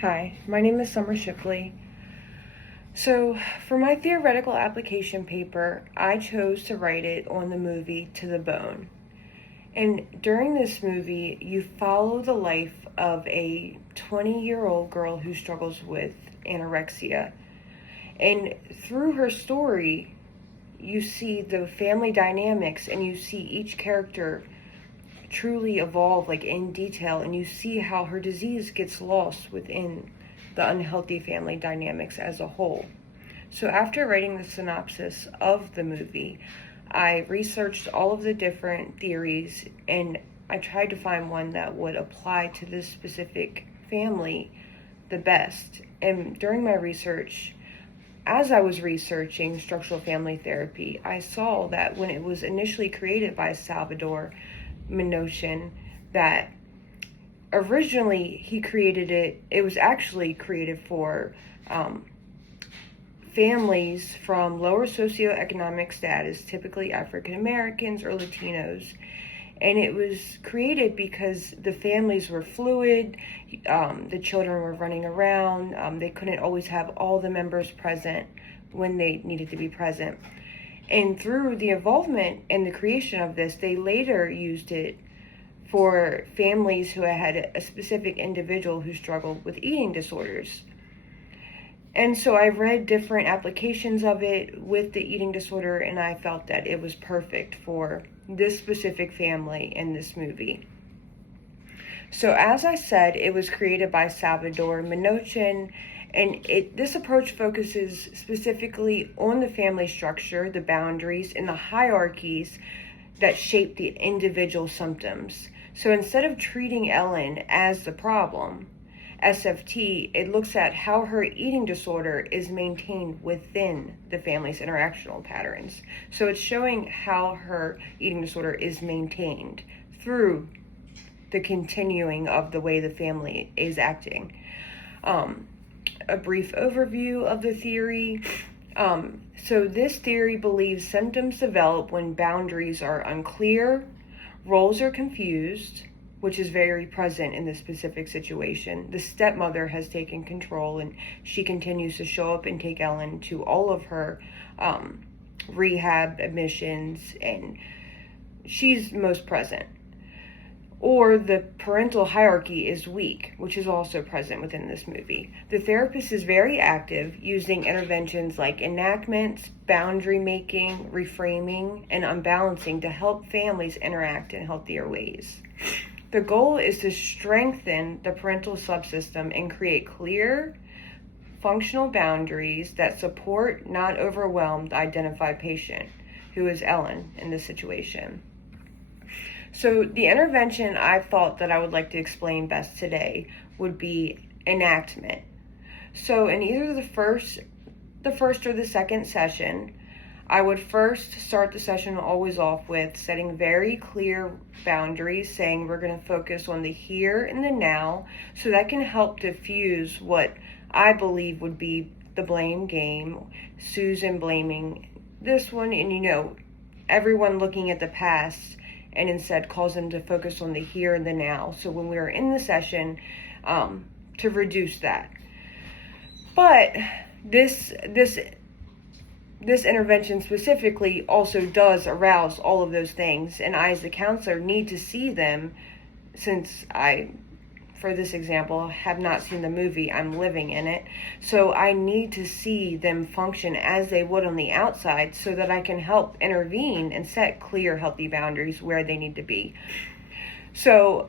Hi, my name is Summer Shipley. So, for my theoretical application paper, I chose to write it on the movie To the Bone. And during this movie, you follow the life of a 20-year-old girl who struggles with anorexia. And through her story, you see the family dynamics and you see each character truly evolve like in detail, and you see how her disease gets lost within the unhealthy family dynamics as a whole. So after writing the synopsis of the movie, I researched all of the different theories and I tried to find one that would apply to this specific family the best. And during my research, as I was researching structural family therapy, I saw that when it was initially created by Salvador Minuchin, that originally he created it was actually created for families from lower socioeconomic status, typically African Americans or Latinos. And it was created because the families were fluid, the children were running around, they couldn't always have all the members present when they needed to be present. And through the involvement and the creation of this, they later used it for families who had a specific individual who struggled with eating disorders. And so I read different applications of it with the eating disorder, and I felt that it was perfect for this specific family in this movie. So as I said, it was created by Salvador Minuchin, and this approach focuses specifically on the family structure, the boundaries, and the hierarchies that shape the individual symptoms. So instead of treating Ellen as the problem, SFT, it looks at how her eating disorder is maintained within the family's interactional patterns. So it's showing how her eating disorder is maintained through the continuing of the way the family is acting. A brief overview of the theory. So this theory believes symptoms develop when boundaries are unclear, roles are confused, which is very present in this specific situation. The stepmother has taken control and she continues to show up and take Ellen to all of her rehab admissions, and she's most present. Or the parental hierarchy is weak, which is also present within this movie. The therapist is very active, using interventions like enactments, boundary making, reframing, and unbalancing to help families interact in healthier ways. The goal is to strengthen the parental subsystem and create clear, functional boundaries that support, not overwhelm, the identified patient, who is Ellen in this situation. So the intervention I thought that I would like to explain best today would be enactment. So in either the first or the second session, I would first start the session always off with setting very clear boundaries, saying we're going to focus on the here and the now, so that can help diffuse what I believe would be the blame game, Susan blaming this one, and everyone looking at the past, and instead calls them to focus on the here and the now. So when we are in the session, to reduce that. But this intervention specifically also does arouse all of those things, and I, as the counselor, need to see them, since I, for this example, have not seen the movie, I'm living in it. So I need to see them function as they would on the outside so that I can help intervene and set clear, healthy boundaries where they need to be. So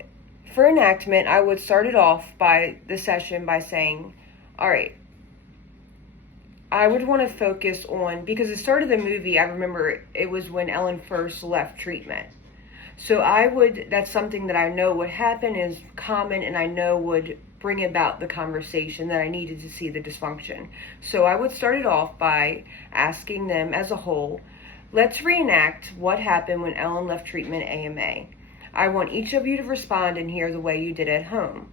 for enactment, I would start it off by the session by saying, all right, I would want to focus on, because the start of the movie, I remember it was when Ellen first left treatment. So that's something that I know would happen, is common, and I know would bring about the conversation that I needed to see the dysfunction. So I would start it off by asking them as a whole, let's reenact what happened when Ellen left treatment AMA. I want each of you to respond in here the way you did at home.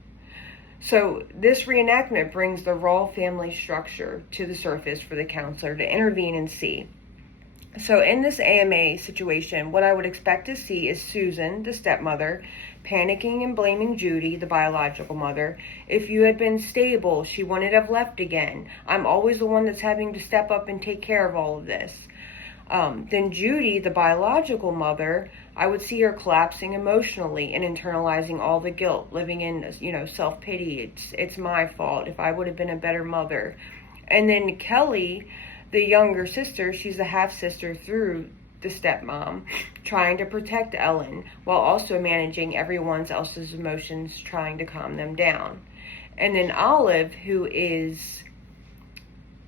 So this reenactment brings the raw family structure to the surface for the counselor to intervene and see. So in this AMA situation, what I would expect to see is Susan, the stepmother, panicking and blaming Judy, the biological mother. If you had been stable, she wouldn't have left again. I'm always the one that's having to step up and take care of all of this. Then Judy, the biological mother, I would see her collapsing emotionally and internalizing all the guilt, living in, self-pity. It's my fault. If I would have been a better mother. And then Kelly, the younger sister, she's the half-sister through the stepmom, trying to protect Ellen while also managing everyone else's emotions, trying to calm them down. And then Olive, who is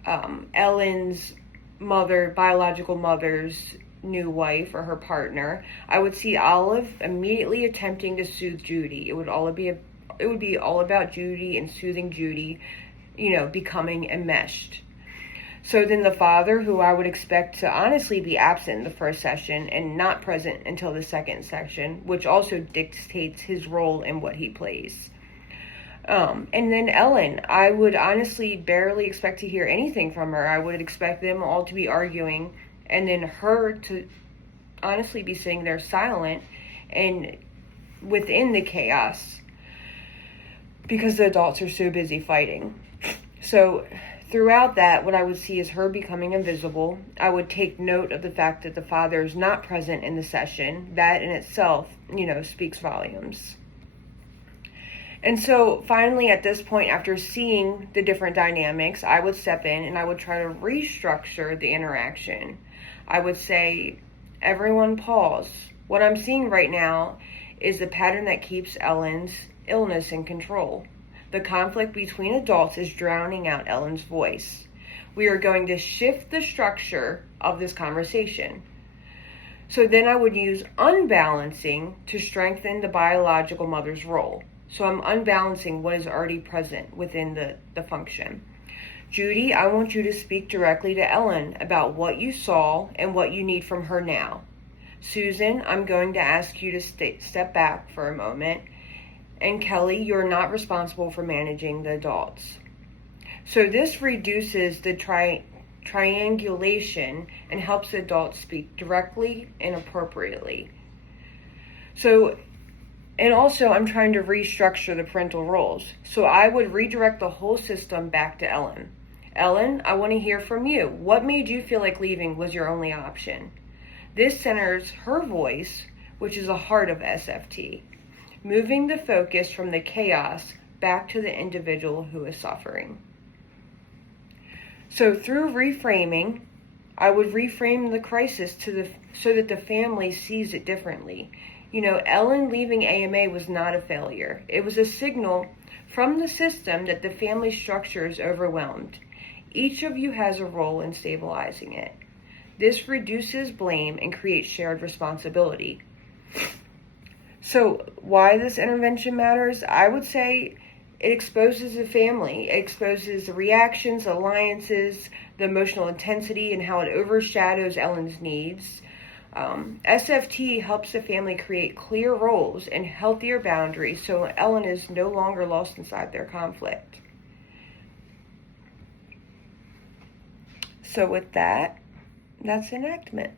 Ellen's biological mother's new wife or her partner, I would see Olive immediately attempting to soothe Judy. It would be all about Judy and soothing Judy, becoming enmeshed. So then the father, who I would expect to honestly be absent in the first session and not present until the second session, which also dictates his role in what he plays. And then Ellen, I would honestly barely expect to hear anything from her. I would expect them all to be arguing and then her to honestly be sitting there silent and within the chaos because the adults are so busy fighting. So throughout that, what I would see is her becoming invisible. I would take note of the fact that the father is not present in the session. That in itself, speaks volumes. And so finally, at this point, after seeing the different dynamics, I would step in and I would try to restructure the interaction. I would say, everyone pause. What I'm seeing right now is the pattern that keeps Ellen's illness in control. The conflict between adults is drowning out Ellen's voice. We are going to shift the structure of this conversation. So then I would use unbalancing to strengthen the biological mother's role. So I'm unbalancing what is already present within the function. Judy, I want you to speak directly to Ellen about what you saw and what you need from her now. Susan, I'm going to ask you to step back for a moment. And Kelly, you're not responsible for managing the adults. So this reduces the triangulation and helps the adults speak directly and appropriately. And also, I'm trying to restructure the parental roles. So I would redirect the whole system back to Ellen. Ellen, I want to hear from you. What made you feel like leaving was your only option? This centers her voice, which is the heart of SFT, moving the focus from the chaos back to the individual who is suffering. So through reframing, I would reframe the crisis so that the family sees it differently. Ellen leaving AMA was not a failure. It was a signal from the system that the family structure is overwhelmed. Each of you has a role in stabilizing it. This reduces blame and creates shared responsibility. So why this intervention matters? I would say it exposes the family. It exposes the reactions, alliances, the emotional intensity, and how it overshadows Ellen's needs. SFT helps the family create clear roles and healthier boundaries so Ellen is no longer lost inside their conflict. So with that, that's enactment.